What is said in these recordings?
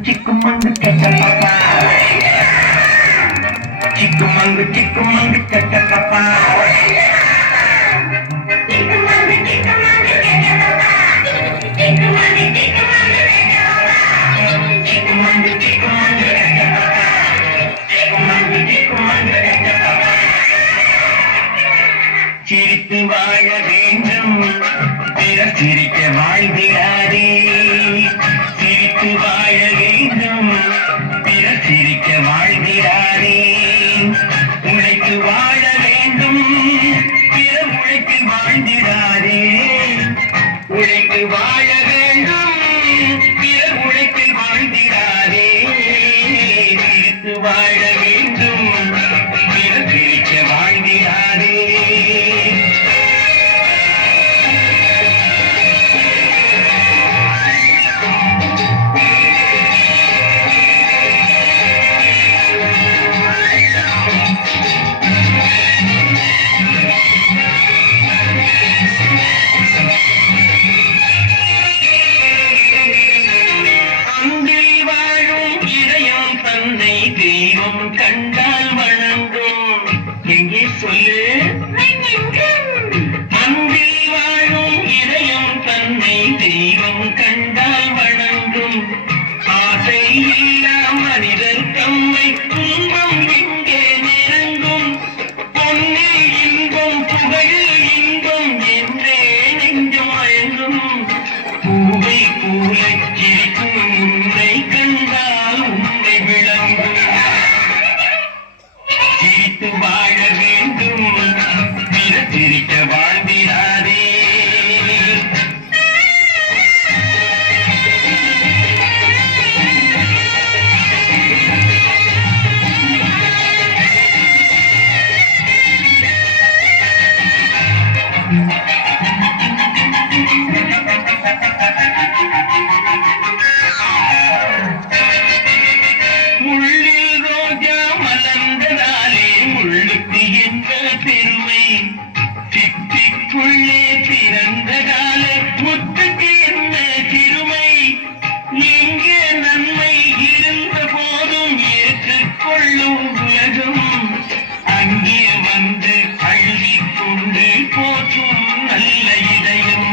சிக்குமங்கு கெட்ட பாப்பா சிக்குமங்கு கெட்ட பாப்பா சிரித்து வாழ வேண்டும் பிறர் சிரிக்க வாழ்கிறாரே சிரித்து வாழ வேண்டும் பிறர் சிரிக்க வாழ்கிறாரே உழைத்து வாழ வேண்டும் பிறர் உழைப்பில் வாழ்கிறாரே உழைத்து வாழ வேண்டும் பிறர் உழைப்பில் வாழ்கிறாரே சிரித்து வாழ வேண்டும் பிறர் சிரிக்க வாழ்கிறாரே தெய்வம் கண்டால் வணங்கும் எங்கே சொல்லு அன்பில் வாழும் இதயம் தன்னை தெய்வம் கண்டால் வணங்கும் ஆசை இல்லா மனிதர் தம்மை துன்பம் எங்கே நெருங்கும் பொன்னில் இன்பம் புகழில் இன்பம் என்றே நெஞ்சம் வழங்கும் பூவை போல சிரிக்கும் உன்னை கண்டால் உன்னை விளங்கும் சிரித்து வாழ வேண்டும் பிறர் சிரிக்க வாழ்கிறாரே முள்ளில் ரோஜா மலர்ந்ததாலே முள்ளுக்கு என்ன பெருமை சித்திக்குள்ளே பிறந்ததால முத்துக்கு என்ன சிறுமை எங்கே நன்மை இருந்த போதும் ஏற்றுக்கொள்ளும் உலகம் அங்கே வந்து அழுகிக் கொண்டு போற்றும் நல்ல இதயம்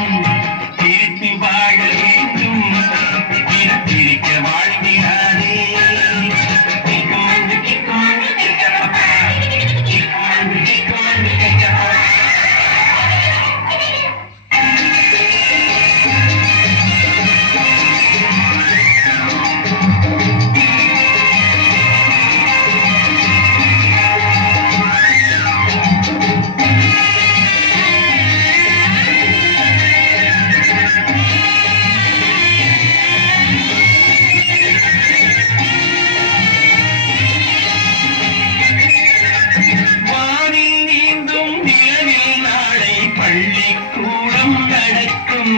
சிரித்து வாழ வேண்டும் சிரிக்க வாழ்கிறாரே வானில் நீந்தும் நிலவில் நாளை பள்ளிக்கூடம் நடக்கும்